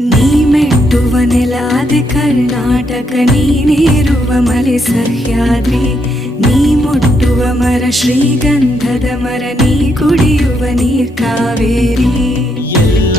ನೀ ಮೆಟ್ಟುವ ನೆಲಾದೆ ಕರ್ನಾಟಕ, ನೀನೇರುವ ಮಲೆ ಸಹ್ಯಾದ್ರಿ, ನೀ ಮುಟ್ಟುವ ಮರ ಶ್ರೀಗಂಧದ ಮರ, ನೀ ಕುಡಿಯುವ ನೀರ್ ಕಾವೇರಿ. ಎಲ್ಲ